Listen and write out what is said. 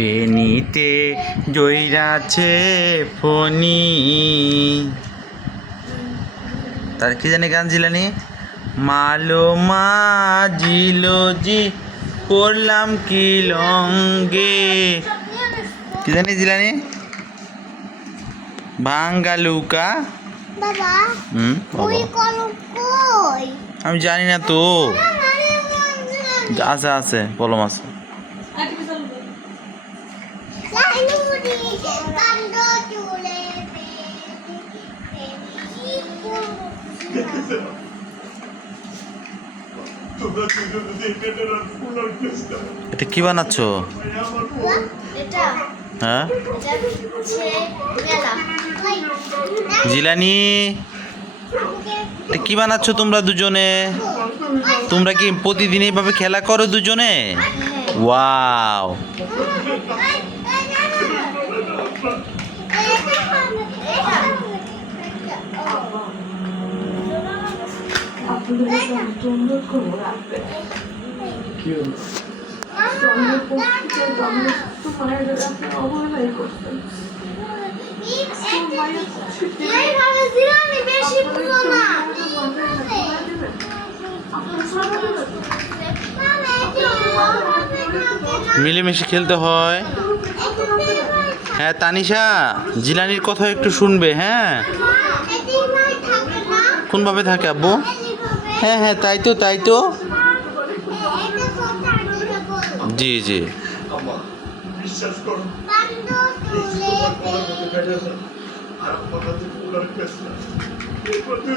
বেনিতে জইরাছে ফনি। তার কি জানি গান জিলানি, মালো মাজিলো জি করলাম কি লঙ্গে, কি জানি জিলানি, ভাঙ্গালুকা। বাবা আমি জানি না তো। আছে আছে কলম আছে। এটা কি বানাচ্ছ? হ্যাঁ জিলানি, এটা কি বানাচ্ছ তোমরা দুজনে? তোমরা কি প্রতিদিন এইভাবে খেলা করো দুজনে? ওয়াও, মিলেমিশে খেলতে হয়। হ্যাঁ তানিশা, জিলানির কথা একটু শুনবে। হ্যাঁ, কোনভাবে থাকে আব্বু? হ্যাঁ হ্যাঁ তাই তো তাই তো। জি জি। বিশ্বাস করো।